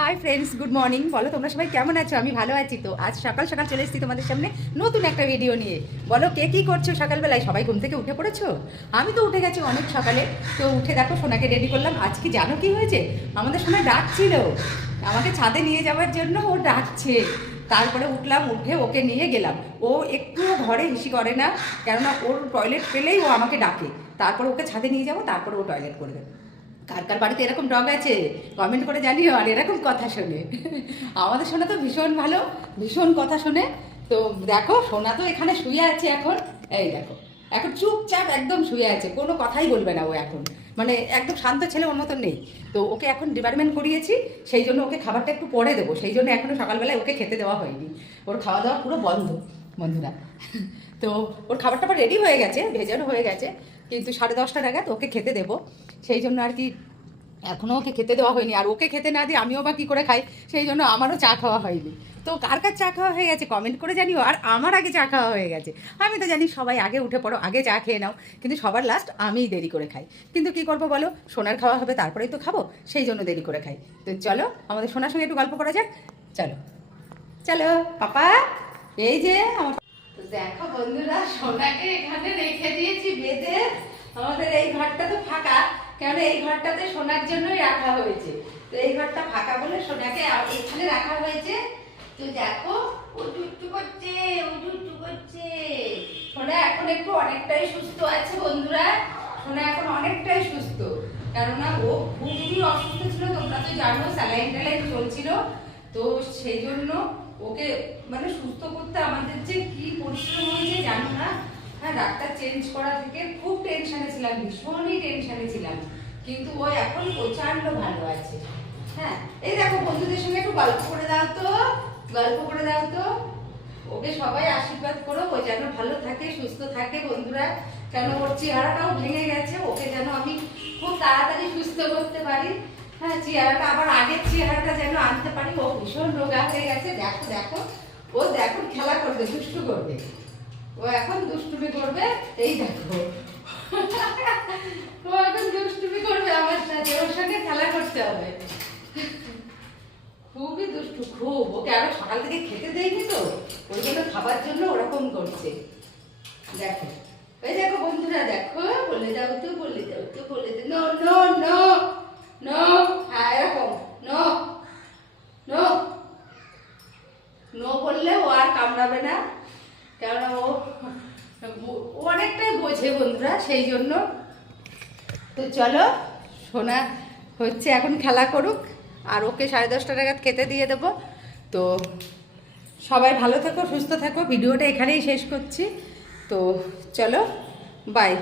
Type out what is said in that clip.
Hi friends, good morning. বলো তোমরা সবাই কেমন আছো? আমি ভালো আছি। তো আজ সকাল সকাল চলে এসেছি তোমাদের সামনে নতুন একটা ভিডিও নিয়ে। বলো কে কী করছো সকালবেলায়? সবাই ঘুম থেকে উঠে পড়েছো? আমি তো উঠে গেছি অনেক সকালে। তো উঠে দেখো সোনাকে রেডি করলাম। আজকে জানো কি হয়েছে? আমাদের সোনা ডাকছিল আমাকে ছাদে নিয়ে যাওয়ার জন্য, ও ডাকছে। তারপরে উঠলাম, উঠে ওকে নিয়ে গেলাম। ও একটুও ঘরে হিসি করে না, কেননা ওর টয়লেট পেলেই ও আমাকে ডাকে। তারপর ওকে ছাদে নিয়ে যাবো, তারপরে ও টয়লেট করবে। কার কার বাড়িতে এরকম ডগ আছে কমেন্ট করে জানিও। আর এরকম কথা শোনে, আমাদের সোনা তো ভীষণ ভালো, ভীষণ কথা শোনে। তো দেখো সোনা তো এখানে শুয়ে আছে এখন। এই দেখো এখন চুপচাপ একদম শুয়ে আছে, কোনো কথাই বলবে না ও এখন। মানে একদম শান্ত ছেলে, ওর মতন নেই। তো ওকে এখন ডিপার্টমেন্ট করিয়েছি, সেই জন্য ওকে খাবারটা একটু পরে দেবো। সেই জন্য এখনও সকালবেলায় ওকে খেতে দেওয়া হয়নি। ওর খাওয়া দাওয়া পুরো বন্ধ বন্ধুরা। তো ওর খাবারটা রেডি হয়ে গেছে, ভেজানো হয়ে গেছে, কিন্তু 10:30 নাগাদ ওকে খেতে দেবো। সেই জন্য আর কি এখনও ওকে খেতে দেওয়া হয়নি। আর ওকে খেতে না দিয়ে আমিও বা কী করে খাই, সেই জন্য আমারও চা খাওয়া হয়নি। তো কার কার চা খাওয়া হয়ে গেছে কমেন্ট করে জানিও। আর আমার আগে চা খাওয়া হয়ে গেছে। আমি তো জানি সবাই আগে উঠে পড়ো, আগে চা খেয়ে নাও, কিন্তু সবার লাস্ট আমিই দেরি করে খাই। কিন্তু কি করবো বলো, সোনার খাওয়া হবে তারপরেই তো খাবো, সেই জন্য দেরি করে খাই। তো চলো আমাদের সোনার সঙ্গে একটু গল্প করা যাক। চলো চলো পাপা, এই যে আমার। তো দেখো বন্ধুরা, সোনাকে এখানে রেখে দিয়েছি বেঁধে। আমাদের এই ঘরটা তো ফাঁকা, কেন এই ঘরটাতে সোনার জন্যই রাখা হয়েছে। তো এই ঘরটা ফাঁকা বলে সোনাকে এখানে রাখা হয়েছে। তো দেখো ও টুটু করছে, ও টুটু করছে। সোনা এখন একটু অনেকটাই সুস্থ আছে বন্ধুরা। সোনা এখন অনেকটাই সুস্থ, কেননা ও খুবই অসুস্থ ছিল, তোমরা তো জানো, স্যালাইন ট্যালাইন চলছিল। তো সেই জন্য ওকে মানে সুস্থ করতে আমাদের যে কি পরিশ্রম হয়েছে জানো না। হ্যাঁ, ডাক্তার চেঞ্জ করা থেকে খুব টেনশনে ছিলাম, ভীষণই টেনশনে ছিলাম। কিন্তু ও এখন প্রচন্ড ভালো আছে। হ্যাঁ, এই দেখো বন্ধুদের সঙ্গে একটু গল্প করে দাও তো, গল্প করে দাও তো। ওকে সবাই আশীর্বাদ করো, ও যেন ভালো থাকে, সুস্থ থাকে বন্ধুরা। কেন ওর চেহারাটাও ভেঙে গেছে, ওকে যেন আমি খুব তাড়াতাড়ি সুস্থ করতে পারি। হ্যাঁ, চেহারাটা আবার আগের চেহারাটা যেন আনতে পারি। ও ভীষণ রোগা হয়ে গেছে। দেখো দেখো, ও দেখো খেলা করবে, দুষ্টু করবে। ও এখন দুষ্টুমি করবে, এই দেখো ও এখন দুষ্টুমি করবে আমার সাথে, ওর সঙ্গে খেলা করতে হবে। খুবই দুষ্টু, খুব। ওকে আরো সকাল থেকে খেতে দেয়নি তো, ওই জন্য খাবার জন্য ওরকম করছে। দেখো, এই দেখো বন্ধুরা, দেখো বলে দাও তো, বলে দাও তো, বলে দাও। নো নো নো নো, হ্যাঁ এরকম নো নো নো বললে ও আর কামড়াবে না, কেননা ও অনেকটাই বোঝে বন্ধুরা, সেই জন্য। তো চলো সোনা হচ্ছে এখন খেলা করুক, আর ওকে 10:30 নাগাদ খেতে দিয়ে দেবো। তো সবাই ভালো থাকো, সুস্থ থাকো। ভিডিওটা এখানেই শেষ করছি। তো চলো, বাই।